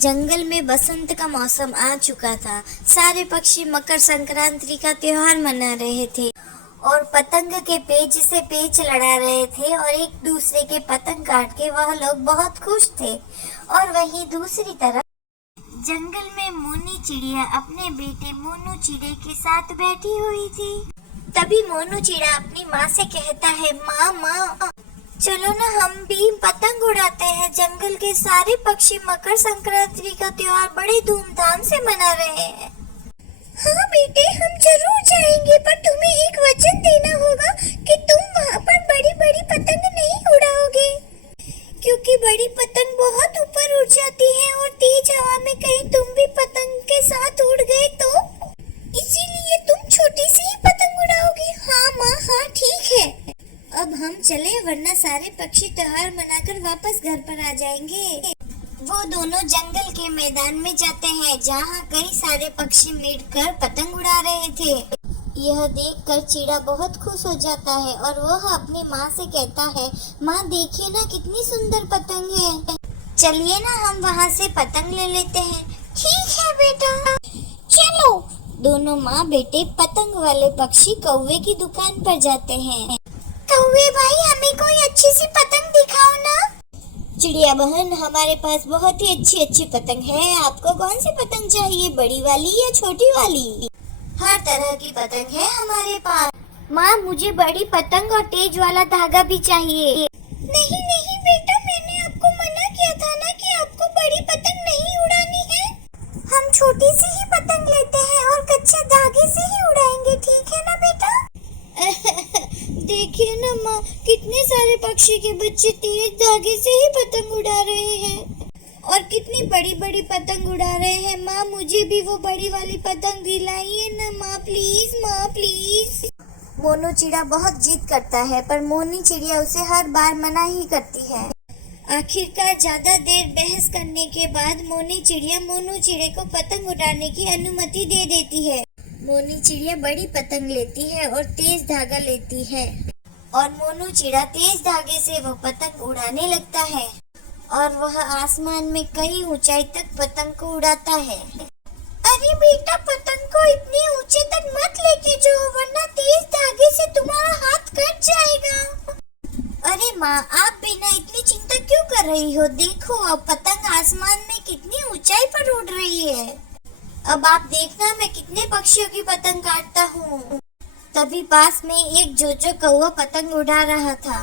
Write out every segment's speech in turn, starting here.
जंगल में बसंत का मौसम आ चुका था। सारे पक्षी मकर संक्रांति का त्योहार मना रहे थे और पतंग के पेच से पेच लड़ा रहे थे और एक दूसरे के पतंग काट के वह लोग बहुत खुश थे। और वहीं दूसरी तरफ जंगल में मोनी चिड़िया अपने बेटे मोनू चिड़े के साथ बैठी हुई थी। तभी मोनू चिड़ा अपनी माँ से कहता है, माँ माँ चलो ना हम भी पतंग उड़ाते हैं। जंगल के सारे पक्षी मकर संक्रांति का त्योहार बड़े धूमधाम से मना रहे हैं। हाँ बेटे, हम जरूर जाएंगे, पर तुम्हें एक वचन देना होगा कि तुम वहाँ पर बड़ी बड़ी पतंग नहीं उड़ाओगे, क्योंकि बड़ी पतंग बहुत ऊपर उड़ जाती है और तेज हवा में कहीं तुम भी पतंग के साथ उड़ गए तो इसीलिए तुम छोटी सी ही पतंग उड़ाओगे। हाँ माँ, हाँ ठीक है। अब हम चले, वरना सारे पक्षी त्योहार मनाकर वापस घर पर आ जाएंगे। वो दोनों जंगल के मैदान में जाते हैं, जहाँ कई सारे पक्षी मिलकर पतंग उड़ा रहे थे। यह देखकर चिड़ा बहुत खुश हो जाता है और वह अपनी माँ से कहता है, माँ देखिए ना कितनी सुंदर पतंग है, चलिए ना हम वहाँ से पतंग ले लेते हैं। ठीक है बेटा, चलो। दोनों माँ बेटे पतंग वाले पक्षी कौवे की दुकान पर जाते हैं। कौवे भाई, हमें कोई अच्छी सी पतंग दिखाओ ना। चिड़िया बहन, हमारे पास बहुत ही अच्छी अच्छी पतंग है। आपको कौन सी पतंग चाहिए, बड़ी वाली या छोटी वाली? हर तरह की पतंग है हमारे पास। माँ, मुझे बड़ी पतंग और तेज वाला धागा भी चाहिए। नहीं नहीं बेटा, मैंने आपको मना किया था ना कि आपको बड़ी पतंग नहीं उड़ानी है। हम छोटी सी ही पतंग लेते हैं और कच्चे धागे से ही उड़ाएंगे, ठीक है ना बेटा? देखिए ना माँ, कितने सारे पक्षी के बच्चे तेज धागे से ही पतंग उड़ा रहे हैं और कितनी बड़ी बड़ी पतंग उड़ा रहे हैं। माँ, मुझे भी वो बड़ी वाली पतंग दिलाइए ना माँ, प्लीज माँ प्लीज। मोनू चिड़ा बहुत जिद करता है, पर मोनी चिड़िया उसे हर बार मना ही करती है। आखिरकार ज्यादा देर बहस करने के बाद मोनी चिड़िया मोनू चिड़े को पतंग उड़ाने की अनुमति दे देती है। मोनी चिड़िया बड़ी पतंग लेती है और तेज धागा लेती है और मोनू चिड़ा तेज धागे से वो पतंग उड़ाने लगता है और वह आसमान में कई ऊंचाई तक पतंग को उड़ाता है। अरे बेटा, पतंग को इतने ऊंचे तक मत लेके जाओ, वरना तेज धागे से तुम्हारा हाथ कट जाएगा। अरे माँ, आप बिना इतनी चिंता क्यों कर रही हो? देखो अब पतंग आसमान में कितनी ऊंचाई पर उड़ रही है। अब आप देखना मैं कितने पक्षियों की पतंग काटता हूँ। तभी पास में एक जोजो कौवा पतंग उड़ा रहा था।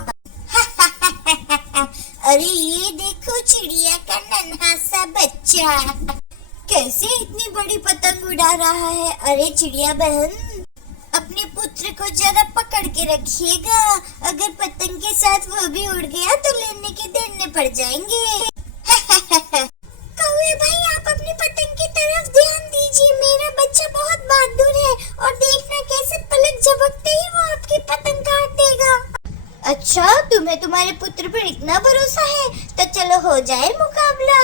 अरे ये देखो चिड़िया का नन्हा सा बच्चा कैसे इतनी बड़ी पतंग उड़ा रहा है। अरे चिड़िया बहन, अपने पुत्र को जरा पकड़ के रखिएगा, अगर पतंग के साथ वो भी उड़ गया तो लेने के देने पड़ जाएंगे। कौवे भाई, आप अपनी पतंग की तरफ ध्यान दीजिए, मेरा बच्चा बहुत बहादुर है और देखना कैसे पलक झपकते ही वो आपकी पतंग काट देगा। अच्छा, तुम्हें तुम्हारे पुत्र पर इतना भरोसा है, तो चलो हो जाए मुकाबला।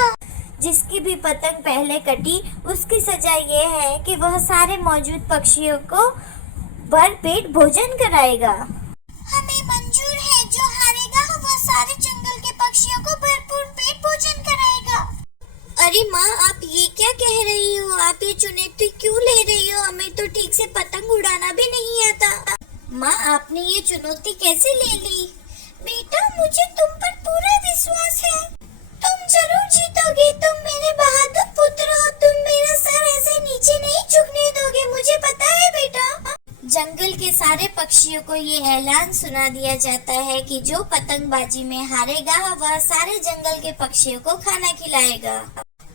जिसकी भी पतंग पहले कटी उसकी सजा ये है कि वह सारे मौजूद पक्षियों को भरपेट भोजन कराएगा। हमें मंजूर है, जो हारेगा वह सारे जंगल के पक्षियों को भरपूर पेट भोजन कराएगा। अरे माँ, आप ये क्या कह रही हो? आप ये चुनौती क्यों ले रही हो? हमें तो ठीक से पतंग उड़ाना भी नहीं आता। माँ, आपने ये चुनौती कैसे ले ली? बेटा, मुझे तुम पर पूरा विश्वास है, तुम जरूर जीतोगे। तुम मेरे बहादुर पुत्र हो, तुम मेरा सर ऐसे नीचे नहीं झुकने दोगे, मुझे पता है बेटा। जंगल के सारे पक्षियों को ये ऐलान सुना दिया जाता है कि जो पतंगबाजी में हारेगा वह सारे जंगल के पक्षियों को खाना खिलाएगा।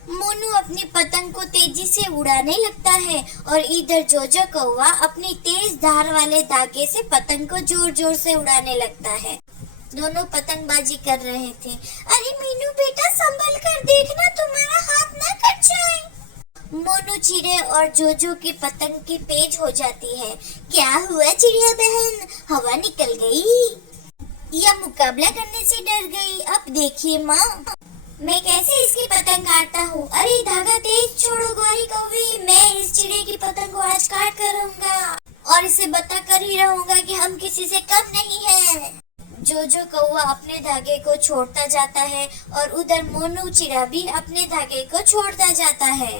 मोनू अपनी पतंग को तेजी से उड़ाने लगता है और इधर जोजो कौवा अपनी तेज धार वाले धागे से पतंग को जोर जोर से उड़ाने लगता है। दोनों पतंगबाजी कर रहे थे। अरे मीनू बेटा, संभल कर देखना, तुम्हारा हाथ ना कट जाए। मोनू चिड़े और जोजो की पतंग की पेच हो जाती है। क्या हुआ चिड़िया बहन, हवा निकल गई या मुकाबला करने से डर गई? अब देखिए माँ, मैं कैसे इसकी पतंग काटता हूँ। अरे धागा तेज छोड़ो गौरी कौवी, मैं इस चिड़े की पतंग को आज काट कर रहूंगा और इसे बता कर ही रहूंगा कि हम किसी से कम नहीं हैं। जो कौवा अपने धागे को छोड़ता जाता है और उधर मोनू चिड़ा भी अपने धागे को छोड़ता जाता है।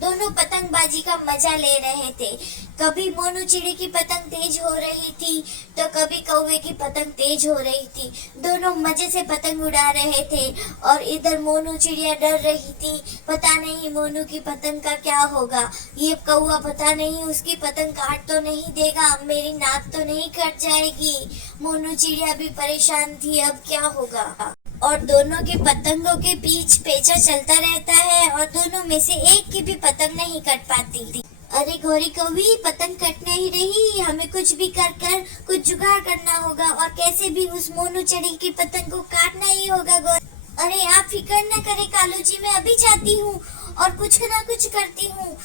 दोनों पतंगबाजी का मजा ले रहे थे। कभी मोनू चिड़े की पतंग तेज हो रही थी तो कभी कौवे की पतंग तेज हो रही थी। दोनों मजे से पतंग उड़ा रहे थे और इधर मोनू चिड़िया डर रही थी, पता नहीं मोनू की पतंग का क्या होगा, ये कौवा पता नहीं उसकी पतंग काट तो नहीं देगा, मेरी नाक तो नहीं कट जाएगी। मोनू चिड़िया भी परेशान थी, अब क्या होगा। और दोनों के पतंगों के बीच पेचा चलता रहता है और दोनों में से एक की भी पतंग नहीं कट पाती थी। अरे गौरी कौवी, पतंग कट नहीं रही, हमें कुछ भी कर कुछ जुगाड़ करना होगा और कैसे भी उस मोनू चिड़ी की पतंग को काटना ही होगा। गौरी, अरे आप फिक्र न करे कालू जी, मैं अभी जाती हूँ और कुछ ना कुछ करती हूँ।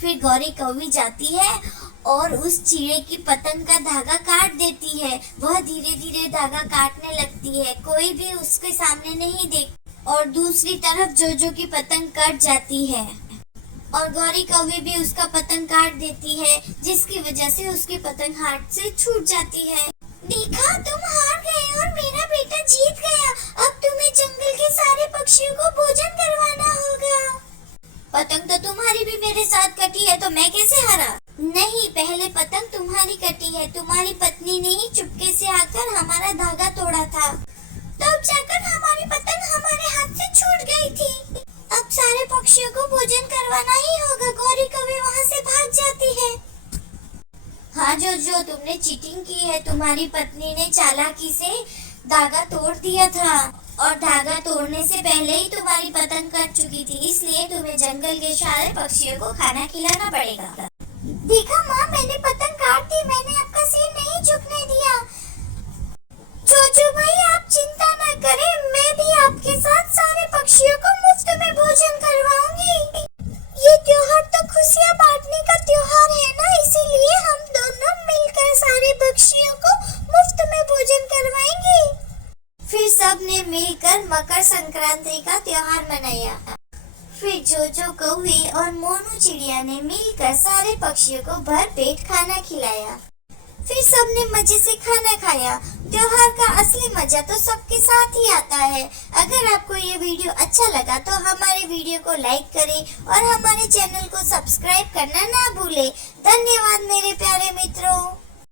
फिर गौरी कौवी जाती है और उस चिड़े की पतंग का धागा काट देती है। वह धीरे धीरे धागा काटने लगती है, कोई भी उसके सामने नहीं देख। और दूसरी तरफ जो की पतंग कट जाती है और गौरी कौवी भी उसका पतंग काट देती है, जिसकी वजह से उसकी पतंग हाथ से छूट जाती है। देखा, तुम हार गए और मेरा बेटा जीत गया। अब तुम्हें जंगल के सारे पक्षियों को भोजन करवाना होगा। पतंग तो तुम्हारी भी मेरे साथ कटी है, तो मैं कैसे हारा? नहीं, पहले पतंग तुम्हारी कटी है, तुम्हारी पत्नी ने ही चुपके से आकर हमारा धागा तोड़ा था, तब जाकर हमारी पतंग हमारे हाथ से छूट गई थी। अब सारे पक्षियों को भोजन करवाना ही होगा। गौरी कौवी वहाँ से भाग जाती है। हाँ जो तुमने चीटिंग की है, तुम्हारी पत्नी ने चालाकी से धागा तोड़ दिया था और धागा तोड़ने से पहले ही तुम्हारी पतंग कट चुकी थी, इसलिए तुम्हें जंगल के सारे पक्षियों को खाना खिलाना पड़ेगा। देखा माँ, मैंने पतंग काट दी, मैंने आपका सिर नहीं झुकने दिया। जोजो भाई, आप चिंता न करें, मैं भी आपके साथ सारे पक्षियों को मुफ्त में भोजन करवाऊंगी। ये त्योहार तो खुशियाँ बांटने का त्योहार है ना, इसीलिए हम दोनों मिलकर सारे पक्षियों को मुफ्त में भोजन करवाएंगे। फिर सब ने मिलकर मकर संक्रांति का त्योहार मनाया। फिर जो कौवे और मोनू चिड़िया ने मिलकर सारे पक्षियों को भर पेट खाना खिलाया। फिर सबने मजे से खाना खाया। त्योहार का असली मजा तो सबके साथ ही आता है। अगर आपको ये वीडियो अच्छा लगा तो हमारे वीडियो को लाइक करें और हमारे चैनल को सब्सक्राइब करना ना भूलें। धन्यवाद मेरे प्यारे मित्रों।